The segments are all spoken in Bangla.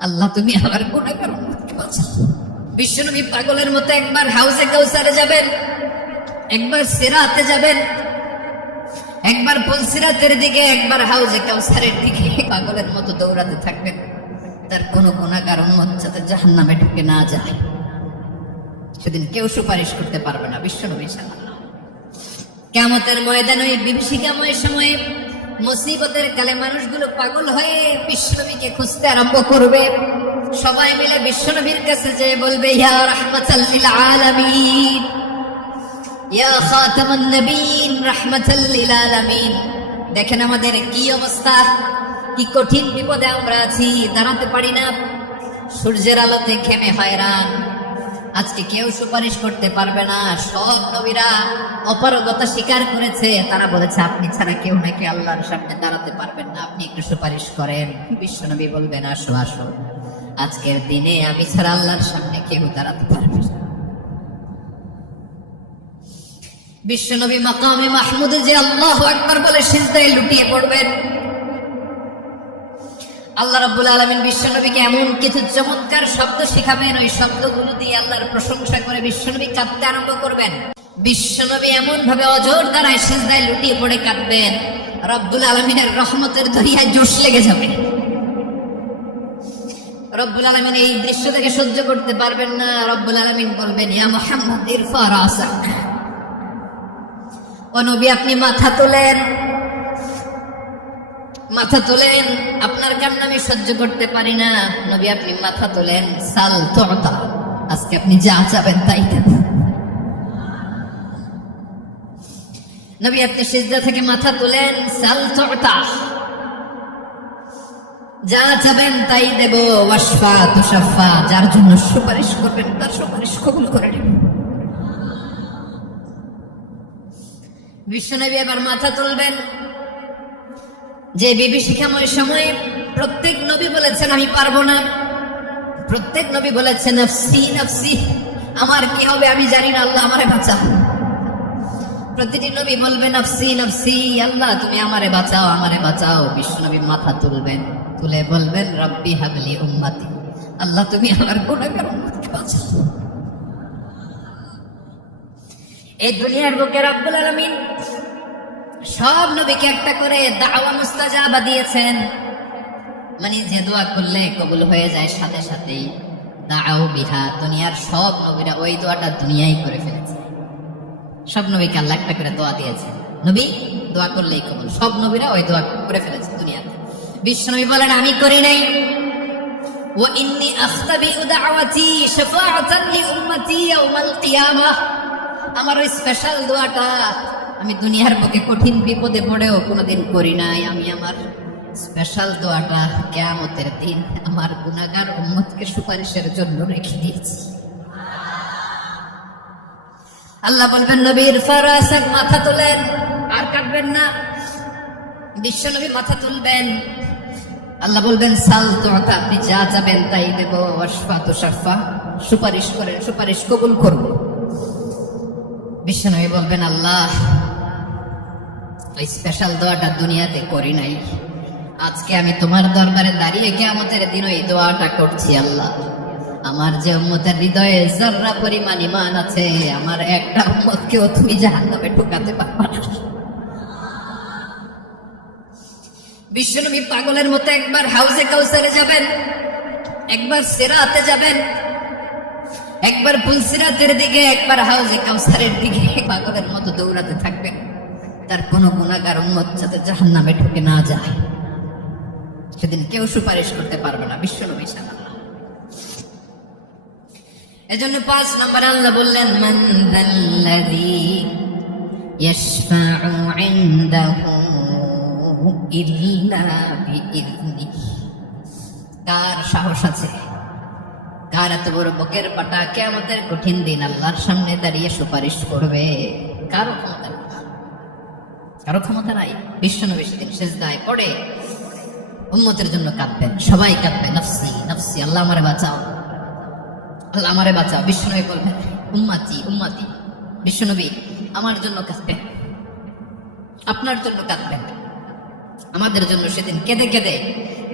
আল্লাহ তুমি আমার গুনাহগার উম্মতকে বাঁচাও। বিশ্বনবী পাগলের মতো একবার হাউজে কাউসারে যাবেন, একবার সিরাতে যাবেন, একবার পুলসিরাতের দিকে, একবার হাউজে কাউসারের দিকে পাগলের মতো দৌড়াতে থাকবেন। তার কোনো গুনাহগার উম্মত যাতে জাহান্নামে ঢুকে না যায়, সেদিন কেউ সুপারিশ করতে পারবে না বিশ্বনবী সাল্লাল্লাহু আলাইহি ওয়াসাল্লাম। কিয়ামতের ময়দানে ওই বিভীষিকাময় সময়ে মুসিবতের কালে মানুষগুলো পাগল হয়ে বিশ্বনবীকে খুঁজতে আরম্ভ করবে। সবাই মিলে বিশ্বনবীর কাছে যেয়ে বলবে, ইয়া রাহমাতাল লিল আলামিন, ইয়া খাতামান নবীন, রাহমাতাল লিল আলামিন। দেখেন আমাদের কি অবস্থা, কি কঠিন বিপদে আমরা আছি, দাঁড়াতে পারি না, সূর্যের আলোতে ঘেমে হয়রান। আজকে কেউ সুপারিশ করতে পারবে না। সব নবীরা অপারগতা স্বীকার করেছে, তারা বলেছে আপনি ছাড়া কেউ নাকি আল্লাহর সামনে দাঁড়াতে পারবেন না, আপনি একটু সুপারিশ করেন। বিশ্বনবী বলবেন, আসো আসো, আজকের দিনে আমি ছাড়া আল্লাহর সামনে কেউ দাঁড়াতে পারবে না। বিশ্বনবী মাকামে মাহমুদে যে আল্লাহু আকবার বলে সিজদায় লুটিয়ে পড়বেন। আল্লাহ রাব্বুল আলামিন বিশ্বনবীকে এমন কিছু চমৎকার শব্দ শিখাবেন, ওই শব্দগুলো দিয়ে আল্লাহর প্রশংসা করে বিশ্বনবী কাঁদতে আরম্ভ করবেন। বিশ্বনবী এমন ভাবে অজর দ্বারায় সিজদায় লুটিয়ে পড়ে কাঁদবেন, রব্বুল আলামিনের রহমতের দরিয়ায় জোশ লেগে যাবে। রব্বুল আলামিন এই দৃশ্য থেকে সহ্য করতে পারবেন না। রব্বুল আলামিন বলবেন, ইয়া মুহাম্মদ ইরফা রাসাক, ও নবী আপনি মাথা তোলেন, মাথা তোলেন, আপনার কান্না আমি সহ্য করতে পারি না। নবী আপনি মাথা তোলেন, সাল তুতা, আজকে আপনি যা চাবেন তাই দেব। নবী আপনি সিজদা থেকে মাথা তোলেন, সাল তুতা, যা চাবেন তাই দেব। ওয়াশফা তুশাফা, যার জন্য সুপারিশ করবেন তার সুপারিশ কবুল করে নেব। বিশ্বনবী এবার মাথা তুলবেন। যে বিভীষিকাময় সময়ে প্রত্যেক নবী বলেছেন আমি পারবো না, প্রত্যেক নবী বলেছেন নফসি নফসি, আমার কি হবে আমি জানি না, আল্লাহ আমারে বাঁচাও। প্রতিটি নবী বলবে নফসি নফসি, আল্লাহ তুমি আমারে বাঁচাও, আমারে বাঁচাও। বিশ্বনবী মাথা তুলবেন, তুলে বলবেন রব্বি হাবলি উম্মতি, আল্লাহ তুমি আমার গুনাহগার উম্মতকে বাঁচাও। এই দুনিয়ার বুকে রব্বুল আলামিন সব নবীকে একটা করে দাওয়া মুস্তাজাবা দিয়েছেন, মানে যে দোয়া করলে কবুল হয়ে যায় সাথে সাথেই। দাও বিহা, দুনিয়ার সব নবীরা ওই দোয়াটা দুনিয়ায় করে ফেলেছে। সব নবীকে আল্লাহ একটা করে দোয়া দিয়েছে, নবী দোয়া করলেই কবুল। সব নবীরা ওই দোয়া করে ফেলেছে দুনিয়াতে। বিশ্বনবী বলেন আমি করি নাই। ওয়া ইন্নী আখতাবিউ দাওয়াতি শাফাআতান লি উম্মতি ইয়াউমাল কিয়ামাহ, আমার ওই স্পেশাল দোয়াটা আমি দুনিয়ার বুকে কঠিন বিপদে পড়েও কোনোদিন করি নাই। আমি আমার স্পেশাল দোয়াটা কিয়ামতের দিন আমার গুনাহগার উম্মতকে সুপারিশের জন্য রেখে দিয়েছি। আল্লাহ বলবেন নবীর ফারাসাক, মাথা তোলেন, আর কাটবেন না। বিশ্বনবী মাথা তুলবেন, আল্লাহ বলবেন সাল তুতা, আপনি যা চাবেন তাই দেব। ওয়াশফা তুশাফা, সুপারিশ করেন, সুপারিশ কবুল করব। বিশ্বনবী বলবেন আল্লাহ ওই স্পেশাল দোয়াটা দুনিয়াতে করি নাই, আজকে আমি তোমার দরবারে দাঁড়িয়ে কিয়ামতের দিন ওই দোয়াটা করছি। আল্লাহ আমার যে উম্মতের হৃদয়ে যাররা পরিমাণ ঈমান আছে, আমার একটা উম্মতকেও তুমি জাহান্নামে ঢোকাতে পারবে না। বিশ্বনবী পাগলের মতো একবার হাউজে কাউসারে যাবেন, একবার সিরাতে যাবেন, একবার পুলসিরাতের দিকে, একবার হাউজে কাউসারের দিকে পাগলের মতো দৌড়াতে থাকবেন। তার কোনো গুনাহগার উম্মত যাতে জাহান্নামে ঢুকে না যায়, সেদিন কেউ সুপারিশ করতে পারবে না বিশ্বনবী সাল্লাল্লাহু আলাইহি ওয়াসাল্লাম। এজন্য 5 নম্বরে আল্লাহ বললেন মান যাল্লাযী ইয়াশফাউ ইনদাহু ইল্লা বিইযনিহি, কার সাহস আছে, কার এত বড় বুকের পাটা কিয়ামতের কঠিন দিন আল্লাহর সামনে দাঁড়িয়ে সুপারিশ করবে? কারো ক্ষমতা নেই, কারো ক্ষমতা নাই। বিশ্বনবী সেদিন সিজদায় পড়ে উম্মতের জন্য কাঁদবেন, সবাই কাঁদবে নফসি নফসি, আল্লাহ আমারে বাঁচাও, আল্লাহ আমারে বাঁচাও। বিশ্বনবী বলবেন উম্মতি উম্মতি, বিশ্বনবী আমার জন্য কাঁদবেন, আপনার জন্য কাঁদবেন। আমাদের জন্য সেদিন কেঁদে কেঁদে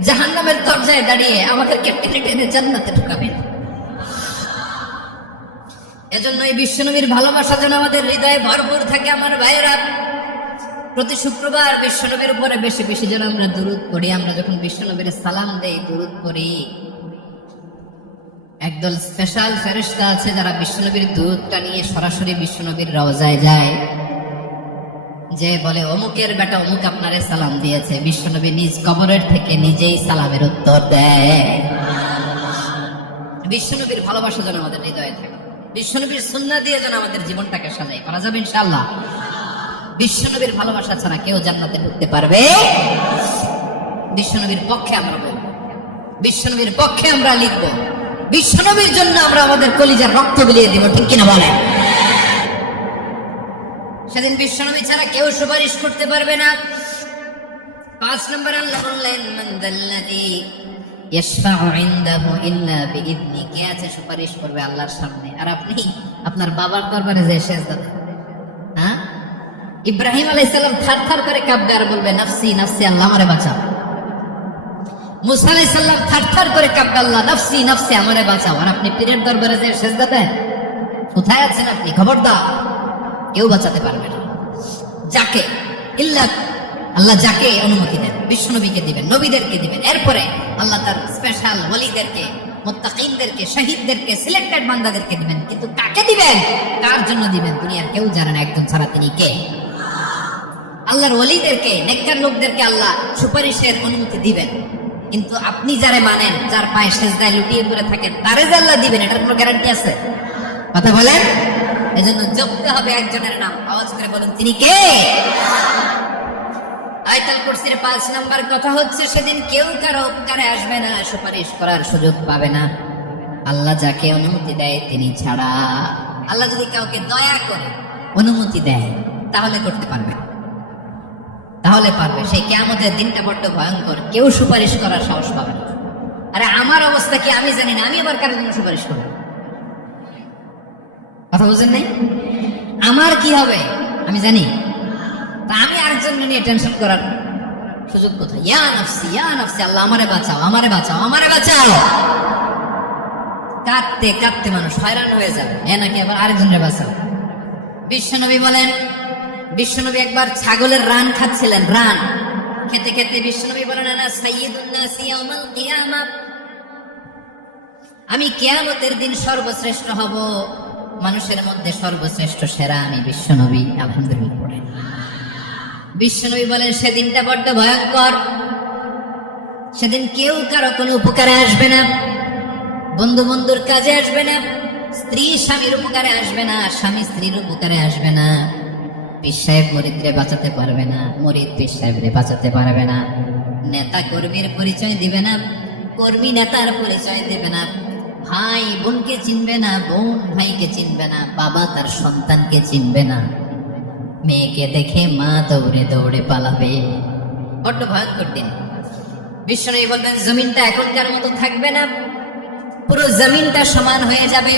জাহান্নামের দরজায় দাঁড়িয়ে আমাদেরকে টেনে টেনে জান্নাতে ঢুকাবেন। এজন্য এই বিশ্বনবীর ভালোবাসা যেন আমাদের হৃদয়ে ভরপুর থাকে। আমার ভাইয়েরা, প্রতি শুক্রবার বিশ্বনবীর উপরে বেশি বেশি যেন আমরা দুরূদ পড়ি। আমরা যখন বিশ্বনবীর সালাম দেই, দুরূদ পড়ি, একদল স্পেশাল ফেরেশতা আছে যারা বিশ্বনবীর দুরূদটা নিয়ে সরাসরি বিশ্বনবীর রওজায় যায়, যে বলে অমুকের বেটা অমুক আপনারে সালাম দিয়েছে। বিশ্বনবী নিজ কবরের থেকে নিজেই সালামের উত্তর দেয়। বিশ্বনবীর ভালোবাসা যেন আমাদের হৃদয়ে থাকে। বিশ্বনবীর সুন্নাহ দিয়ে যেন আমাদের জীবনটাকে সাজাই পারা যাবে ইনশাআল্লাহ। বিশ্বনবীর ভালোবাসা ছাড়া কেউ জান্নাতে ঢুকতে পারবে? বিশ্বনবীর পক্ষে আমরা বলবো, বিশ্বনবীর পক্ষে আমরা লিখবো, বিশ্বনবীর জন্য আমরা আমাদের কলিজার রক্ত বিলিয়ে দিব, ঠিক কিনা বলেন? সেদিন বিশ্বনবী ছাড়া কেউ সুপারিশ করতে পারবে না। 5 নম্বর আল্লাহ বললেন, মান যাল্লাযী ইয়াশফাউ ইনদাহু ইল্লা বিইذনি, কে আছে সুপারিশ করবে আল্লাহর সামনে আর আপনি আপনার বাবার দরবারে যে সেজদা দেন? হ্যাঁ, ইব্রাহিম আলাইহিস সালাম থারথার করে কাঁপবে আর বলবে নাফসি নাফসি, আল্লাহ আমারে বাঁচাও। মুসা আলাইহিস সালাম থারথার করে কাঁপবে, আল্লাহ নাফসি নাফসি, আমারে বাঁচাও। আর আপনি পীরের দরবারে যে সেজদা দেন? কোথায় আছেন আপনি? খবরদার, কেউ বাঁচাতে পারবে না। যাকে ইল্লা আল্লাহ যাকে অনুমতি দেন, বিশ্বনবীকে দিবেন, নবীদেরকে দিবেন। এরপরে আল্লাহ তার স্পেশাল ওলিদেরকে, মুত্তাকিনদেরকে, শহীদদেরকে, সিলেক্টেড বান্দাদেরকে দিবেন। কিন্তু কাকে দিবেন, কার জন্য দিবেন, দুনিয়ার কেউ জানে না একজন ছাড়া। তিনি কে? আল্লাহর ওলিদেরকে, নেককার লোকদেরকে আল্লাহ সুপারিশের অনুমতি দিবেন। কিন্তু আপনি যারে মানেন, যার পায়ে সেজদায় লুটিয়ে পড়ে থাকেন, তারে যে আল্লাহ দিবেন, এটার কোনো গ্যারান্টি আছে? কথা বলেন। এজন্য জপতে হবে একজনের নাম, আওয়াজ করে বলুন, তিনি কে? আয়াতুল কুরসির 5 নাম্বার কথা হচ্ছে, সেদিন কেউ কারো উপকারে আসবে না, সুপারিশ করার সুযোগ পাবে না, আল্লাহ যাকে অনুমতি দেয় তিনি ছাড়া। আল্লাহ যদি কাউকে দয়া করে অনুমতি দেয় তাহলে করতে পারবে, তাহলে পারবে। সেই কিয়ামতের দিনটা বড্ড ভয়ঙ্কর, কেউ সুপারিশ করার সাহস পাবে না। আরে আমার অবস্থা কি আমি জানি না, আমি আবার কারোর জন্য সুপারিশ করবো? কথা বুঝেন নাই? আমার কি হবে আমি জানি, তা আমি আরেকজন নিয়ে টেনশন করার সুযোগ কোথায়? ইয়া নাফসি ইয়া নাফসি, আল্লাহ আমারে বাঁচাও, আমারে বাঁচাও, আমারে বাঁচাও। কাঁদতে কাঁদতে মানুষ হয়রান হয়ে যাবে, এ নাকি আবার আরেকজনের বাঁচাও। বিশ্বনবী বলেন, বিশ্বনবী একবার ছাগলের রান খাচ্ছিলেন, রান খেতে খেতে বিশ্বনবী বলেন, আনা সাইয়্যিদুন নাসি ইয়াউমাল কিয়ামাহ, আমি কিয়ামতের দিন সর্বশ্রেষ্ঠ হব, মানুষের মধ্যে সর্বশ্রেষ্ঠ সেরা আমি বিশ্বনবী। আলহামদুলিল্লাহ পড়ে বিশ্বনবী বলেন, সেদিনটা বড্ড ভয়ঙ্কর। সেদিন কেউ কারো কোনো উপকারে আসবে না, বন্ধু বন্ধুর কাজে আসবে না, স্ত্রী স্বামীর উপকারে আসবে না, স্বামী স্ত্রীর উপকারে আসবে না, পীর সাহেব মুরিদরে বাঁচাতে পারবে না, মুরিদ পীর সাহেবরে বাঁচাতে পারবে না, নেতা কর্মীর পরিচয় দিবে না, কর্মী নেতার পরিচয় দেবে না, ভাই বোনকে চিনবে না, বোন ভাইকে চিনবে না, বাবা তার সন্তানকে চিনবে না, মেয়েকে দেখে মা দৌড়ে দৌড়ে পালাবে। বড্ড ভয়ঙ্কর দিন। বিশ্বনবী বলবেন, জমিনটা এখনকার মতো থাকবে না, পুরো জমিনটা সমান হয়ে যাবে,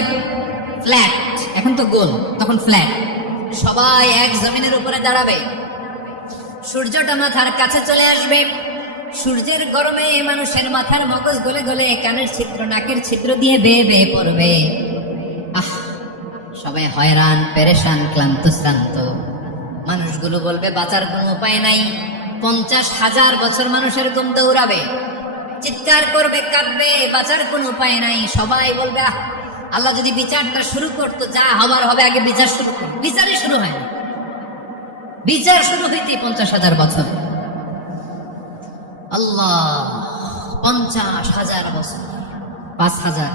ফ্ল্যাট। এখন তো গোল, তখন ফ্ল্যাট। সবাই এক জমিনের উপরে দাঁড়াবে, সূর্যটা মাথার কাছে চলে আসবে, সূর্যের গরমে মানুষের মাথার মগজ গলে গলে কানের ছিদ্র, নাকের ছিদ্র দিয়ে বেয়ে বেয়ে পড়বে। আহ, সবাই হয়রান, পেরেশান, ক্লান্ত শ্রান্ত। মানুষগুলো বলবে বাঁচার কোনো উপায় নাই। 50,000 বছর মানুষ এরকম দৌড়াবে, চিৎকার করবে, কাঁদবে, বাঁচার কোনো উপায় নাই। সবাই বলবে, আল্লাহ যদি বিচারটা শুরু করতো, যা হবার হবে, আগে বিচার শুরু করো। বিচারই শুরু হয় না, বিচার শুরু হইতে 50,000 বছর। আল্লাহ, 50,000 বছর, 5,000,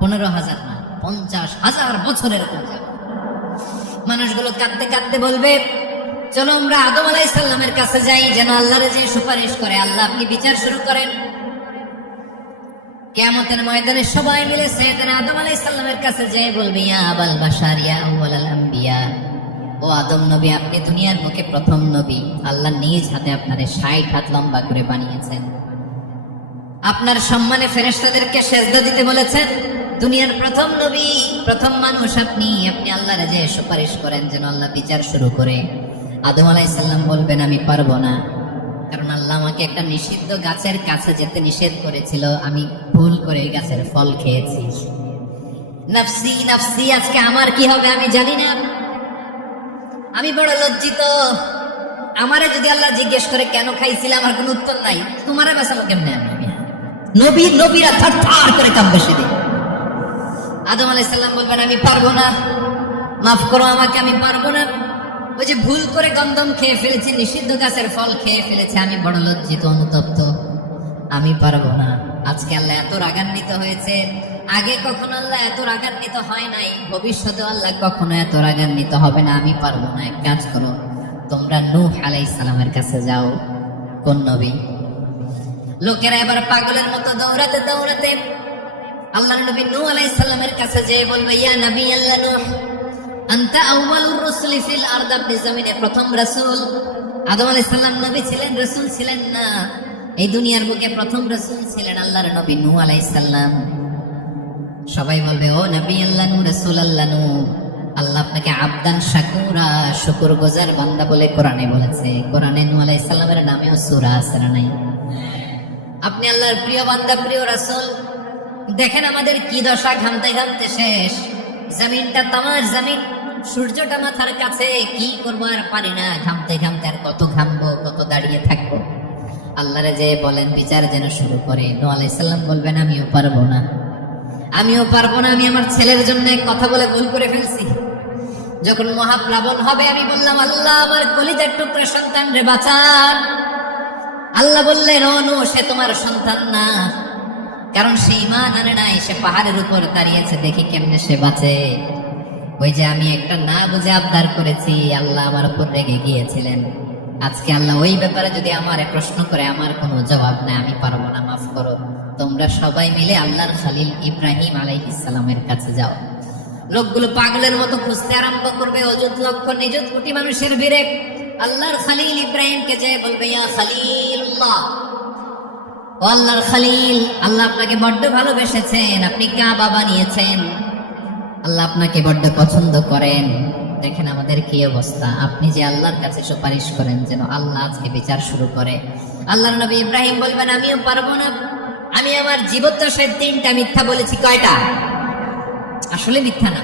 15,000 না, 50,000 বছরের এরকম যাবে। মানুষগুলো কাঁদতে কাঁদতে বলবে, চলো আমরা আদম আলাইহিস সালামের কাছে যাই, যেন আল্লাহরে যে সুপারিশ করে, আল্লাহ আপনি বিচার শুরু করেন। কিয়ামতের ময়দানে সবাই মিলে সাইয়েদনা আদম আলাইহিস সালামের কাছে যেয়ে বলবে, ইয়া আবাল বাশার ইয়া আউয়ালাল আম্বিয়া, ও আদম নবী, আপনি দুনিয়ার মুখে প্রথম নবী। আল্লাহ নিজ হাতে আপনারে 60 হাত লম্বা করে বানিয়েছেন, আপনার সম্মানে ফেরেশতাদেরকে সেজদা দিতে বলেছেন। দুনিয়ার প্রথম নবী, প্রথম মানুষ আপনি। আপনি আল্লাহরে যে সুপারিশ করেন যেন আল্লাহ বিচার শুরু করে। আদম আলাইহিস সালাম বলবেন, আমি পারবো না, কারণ আল্লাহ আমাকে একটা নিষিদ্ধ গাছের কাছে যেতে নিষেধ করেছিল, আমি ভুল করে ওই গাছের ফল খেয়েছি। নাফসি নাফসি, আজকে আমার কি হবে আমি জানি না, আমি বড় লজ্জিত। আমারে যদি আল্লাহ জিজ্ঞেস করে কেন খাইছিলাম, আমার কোনো উত্তর নাই। তোমারে বাঁচাবো কেমনে আমি? নবীরা থার করে কাঁপবে সেদিন। আদম আলাইহিস সালাম বলবেন আমি পারবো না, মাফ করো আমাকে, আমি পারবো না। ওই যে ভুল করে গন্ধম খেয়ে ফেলেছি, নিষিদ্ধ গাছের ফল খেয়ে ফেলেছি, আমি বড় লজ্জিত অনুতপ্ত, আমি পারবো না। আজকে আল্লাহ এত রাগান্বিত হয়েছে, আগে কখনো আল্লাহ এত রাগান্বিত হয় নাই, ভবিষ্যতে আল্লাহ কখনো এত রাগান্বিত হবে না। আমি পারবো না। এক কাজ করো, তোমরা নূহ আলাইহিস সালামের কাছে যাও। কোন নবী? লোকেরা এবার পাগলের মতো দৌড়াতে দৌড়াতে আল্লাহর নবী নূহ আলাইহিস সালামের কাছে যেয়ে বলবে, ইয়া নবী আল্লাহ নূহ, আনতা আউয়ালুর রাসূলি ফিল আরদ, আপনি জমিনে প্রথম রাসূল। আদম আলাইহিস সালাম নবী ছিলেন, রাসূল ছিলেন না। এই দুনিয়ার বুকে প্রথম রাসূল ছিলেন আল্লাহর নবী নূহ আলাইহিস সালাম। সবাই বলবে, ও নবী আল্লাহ নূহ, রাসূল আল্লাহ নূহ, আল্লাহ আপনাকে আবদান শাকুরা, শুকরগুজার বান্দা বলে কোরআনে বলেছে। কোরআনে নূহ আলাইহিস সালামের নামেও সূরা আছে না নাই? আপনি আল্লাহর প্রিয় বান্দা, প্রিয় রাসূল। দেখেন আমাদের কি দশা, ঘামতে ঘামতে শেষ। জমিনটা তামার জমিন, সূর্যটা মাথার কাছে, কি করবো আর পারি না, ঘামতে ঘামতে আর কত ঘামবো, কত দাঁড়িয়ে থাকবো। আল্লাহরে যে বলেন বিচার যেন শুরু করে। নূহ আলাইহিস সালাম বলবেন আমিও পারবো না, আমিও পারবো না। আমি আমার ছেলের জন্য কথা বলে ভুল করে ফেলছি। যখন মহাপ্লাবন হবে আমি বললাম, আল্লাহ আমার কলিজার টুকরা সন্তান রে বাঁচান। আল্লাহ বললেন, ও নূহ, সে তোমার সন্তান না, কারণ সে ঈমান আনে নাই, সে পাহাড়ের উপর দাঁড়িয়েছে, দেখি কেমনে সে বাঁচে। ওই যে আমি একটা না বুঝে আবদার করেছি, আল্লাহ আমার উপর রেগে গিয়েছিলেন। আজকে আল্লাহ ওই ব্যাপারে যদি আমারে প্রশ্ন করে, আমার কোনো জবাব নাই, আমি পারবো না, মাফ করো। তোমরা সবাই মিলে আল্লাহর খলিল ইব্রাহিম আলাইহিস সালামের কাছে যাও। লোকগুলো পাগলের মতো খুঁজতে আরম্ভ করবে, অযুত লক্ষ নিযুত কোটি মানুষের ভিড়ে আল্লাহর খলিল ইব্রাহিমকে যে বলবে, ইয়া খলিলুল্লাহ, ও আল্লাহর খলিল, আল্লাহ আপনাকে বড্ড ভালোবেসেছেন, আপনি কাবা বানিয়েছেন, আল্লাহ আপনাকে বড্ড পছন্দ করেন। দেখেন আমাদের কি অবস্থা। আপনি যে আল্লাহর কাছে সুপারিশ করেন যেন আল্লাহ আজকে বিচার শুরু করে। আল্লাহর নবী ইব্রাহিম বলবেন, আমিও পারবো না, আমি আমার জীবদ্দশায় 3টা মিথ্যা বলেছি। কয়টা? আসলে মিথ্যা না,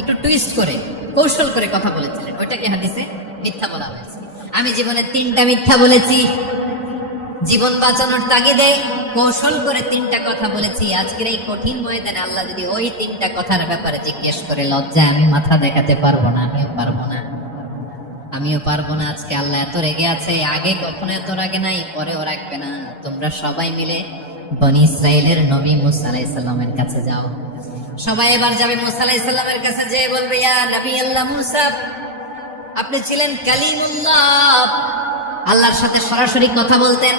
একটু টুইস্ট করে কৌশল করে কথা বলেছিলেন, ওইটাকে হাদিসে মিথ্যা বলা হয়েছে। আমি জীবনে 3টা মিথ্যা বলেছি, জীবন বাঁচানোর তাগিদে কৌশল করে 3টা কথা বলেছি। আজকের এই কঠিন ময়দানে আল্লাহ যদি ওই 3টা কথার ব্যাপারে জিজ্ঞেস করে, লজ্জায় আমি মাথা দেখাতে পারবো না, আমিও পারবো না, আমিও পারবো না। আজকে আল্লাহ এত রেগে আছে, আগে কখনো এত রাগে নাই, পরেও রাখবে না। তোমরা সবাই মিলে বনি ইসরাইলের নবী মুসা আলাইহিস সালামের কাছে যাও। সবাই এবার যাবে মুসা আলাইহিস সালামের কাছে, যেয়ে বলবে, ইয়া নবী আল্লাহ মুসা, আপনি ছিলেন কালিমুল্লাহ, আল্লাহর সাথে সরাসরি কথা বলতেন।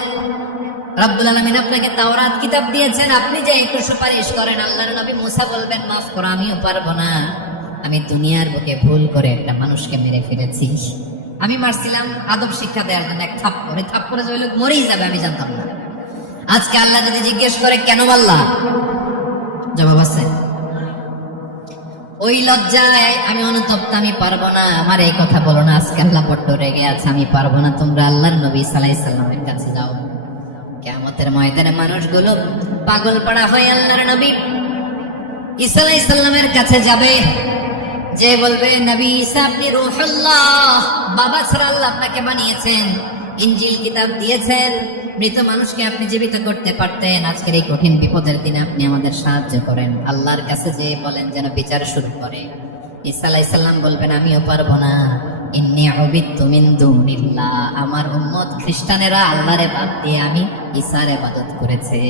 রব্বুল আলামিন আপনাকে তাওরাত কিতাব দিয়েছেন, আপনি যে একটু সুপারিশ করেন। আল্লাহর নবী মুসা বলবেন, মাফ করো, আমিও পারবো না, আমি দুনিয়ার বুকে ভুল করে একটা মানুষকে মেরে ফেলেছি। আমি মারছিলাম আদব শিক্ষা দেওয়ার জন্য এক থাপ্পড়, এই থাপ্পড়ে যে ওই লোক মরেই যাবে আমি জানতাম না। আজকে আল্লাহ যদি জিজ্ঞেস করে কেন মারলা, জবাব আছে? ওই লজ্জায় আমি অনুতপ্ত, আমি পারবো না, আমার এই কথা বলো না। আজকে আল্লাহ বড্ড রেগে আছে, আমি পারবো না। তোমরা আল্লাহর নবী ঈসা আলাইহিস সালামের কাছে যাও। কিয়ামতের ময়দানে মানুষগুলো পাগল পাড়া হয়ে আল্লাহর নবী ঈসা আলাইহিস সালামের কাছে যাবে, যে বলবে, নবী ঈসা আপনি রূহুল্লাহ, বাবা ছাড়া আল্লাহ আপনাকে বানিয়েছেন, ইনজিল কিতাব দিয়েছেন, মৃত মানুষকে আপনি জীবিত করতে পারতেন। আজকের এই কঠিন বিপদের দিনে আপনি আমাদের সাহায্য করেন। আল্লাহর কাছে যে বলেন যেন বিচার শুরু করে। ঈসা আলাইহিস সালাম বলবেন, আমিও পারবো না, ইন্নী উবিদতু মিন দুনিল্লাহ, আমার উম্মত খ্রিস্টানেরা আল্লাহরে বাদ দিয়ে আমি ঈসার ইবাদত করেছে।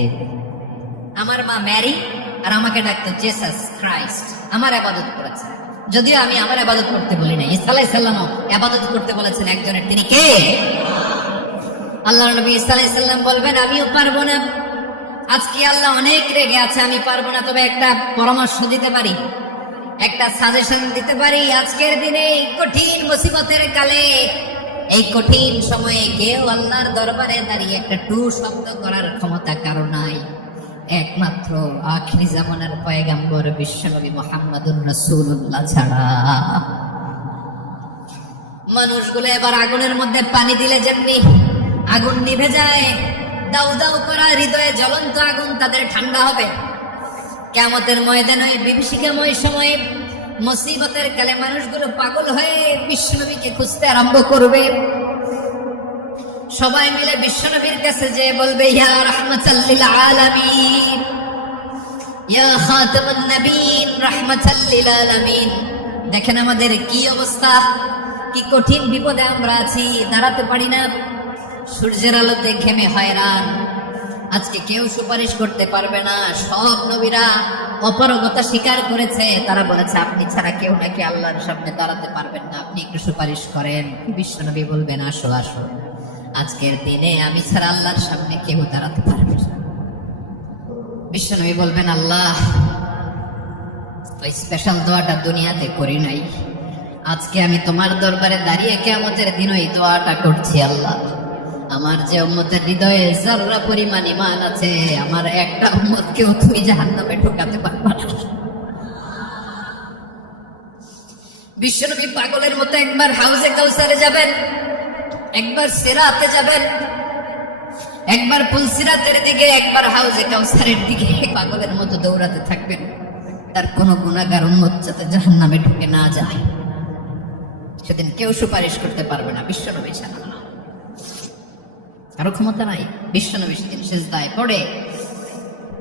আমার মা ম্যারি আর আমাকে ডাকতো জেসাস ক্রাইস্ট, আমার ইবাদত করেছে, যদিও আমি আমার ইবাদত করতে বলি না। ঈসা আলাইহিস সালামও ইবাদত করতে বলেছেন একজনের, তিনি কে? আল্লাহর নবী ঈসা আলাইহিস সালাম বলবেন, আমিও পারবো না। আজকে আল্লাহ অনেক রেগে আছে, আমি পারবো না। তবে একটা পরামর্শ দিতে পারি, একটা সাজেশন দিতে পারি। আজকের দিনে এই কঠিন মুসিবতের কালে, এই কঠিন সময়ে কেউ আল্লাহর দরবারে দাঁড়িয়ে একটা টু শব্দ করার ক্ষমতা কারো নাই, একমাত্র আখিরি জামানার পয়গম্বর বিশ্বনবী মুহাম্মদুর রাসূলুল্লাহ ছাড়া। মানুষগুলো এবার আগুনের মধ্যে পানি দিলে যেমনি আগুন নিভে যায়, দাউ দাউ করা হৃদয়ে জ্বলন্ত আগুন তাদের ঠান্ডা হবে। কিয়ামতের ময়দানে ওই বিভীষিকাময় সময়ে মুসিবতের কালে মানুষগুলো পাগল হয়ে বিশ্বনবীকে খুঁজতে আরম্ভ করবে। সবাই মিলে বিশ্বনবীর কাছে যে বলবে, ইয়া রাহমাতাল লিল আলামিন, ইয়া খাতামুন নবীন, রাহমাতাল লিল আলামিন। দেখেন আমাদের কি অবস্থা, কি কঠিন বিপদে আমরা আছি, দাঁড়াতে পারি না, সূর্যের আলোতে ঘেমে হয়রান। আজকে কেউ সুপারিশ করতে পারবে না। সব নবীরা অপারগতা স্বীকার করেছে, তারা বলেছে আপনি ছাড়া কেউ নাকি আল্লাহর সামনে দাঁড়াতে পারবেন না, আপনি একটু সুপারিশ করেন। বিশ্বনবী বলবেন, আসো আসো, আজকের দিনে আমি ছাড়া আল্লাহর সামনে কেউ দাঁড়াতে পারবে না। বিশ্বনবী বলবেন, আল্লাহ ওই স্পেশাল দোয়াটা দুনিয়াতে করি নাই, আজকে আমি তোমার দরবারে দাঁড়িয়ে কিয়ামতের দিন ওই দোয়াটা করছি। আল্লাহ, আমার যে উম্মতের হৃদয়ে যাররা পরিমাণ ঈমান আছে, আমার একটা উম্মতকেও তুমি জাহান্নামে ঢোকাতে পারবে না। বিশ্বনবী পাগলের মতো একবার হাউজে কাউসারে যাবেন, একবার সিরাতে যাবেন, একবার পুলসিরাতের দিকে, একবার হাউজে কাউসারের দিকে পাগলের মতো দৌড়াতে থাকবেন। তার কোন গুনাহগার উম্মত যাতে জাহান্নামে ঢুকে না যায়। সেদিন কেউ সুপারিশ করতে পারবে না বিশ্বনবী ছাড়া, কারো ক্ষমতা নাই। বিশ্বনবী সেদিন সিজদায় পড়ে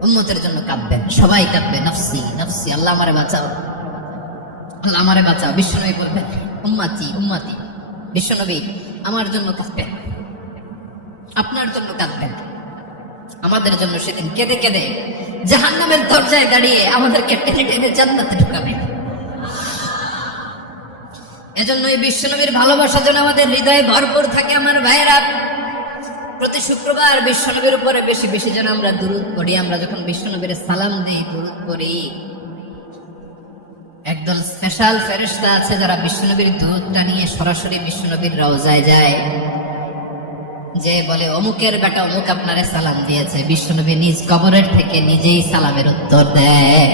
উম্মতের জন্য কাঁদবেন, সবাই কাঁদবে, নফসি নফসি, আল্লাহ আমারে বাঁচাও, আল্লাহ আমারে বাঁচাও। বিশ্বনবী বলবেন, উম্মতি উম্মতি। বিশ্বনবী আমার জন্য কাঁদবেন, আপনার জন্য কাঁদবেন, আমাদের জন্য সেদিন কেঁদে কেঁদে জাহান্নামের দরজায় দাঁড়িয়ে আমাদেরকে টেনে টেনে জান্নাতে ঢুকাবেন। এজন্যই বিশ্বনবীর ভালোবাসা যেন আমাদের হৃদয়ে ভরপুর থাকে। আমার ভাইয়েরা, প্রতি শুক্রবার বিশ্বনবীর উপরে বেশি বেশি যেন আমরা দুরূদ পড়ি। আমরা যখন বিশ্বনবীর সালাম দিই, দুরূদ পড়ি, একদল স্পেশাল ফেরেশতা আছে যারা বিশ্বনবীর দুরূদটা নিয়ে সরাসরি বিশ্বনবীর রওজায় যায়, যে বলে অমুকের বেটা অমুক আপনারে সালাম দিয়েছে। বিশ্বনবী নিজ কবরের থেকে নিজেই সালামের উত্তর দেয়।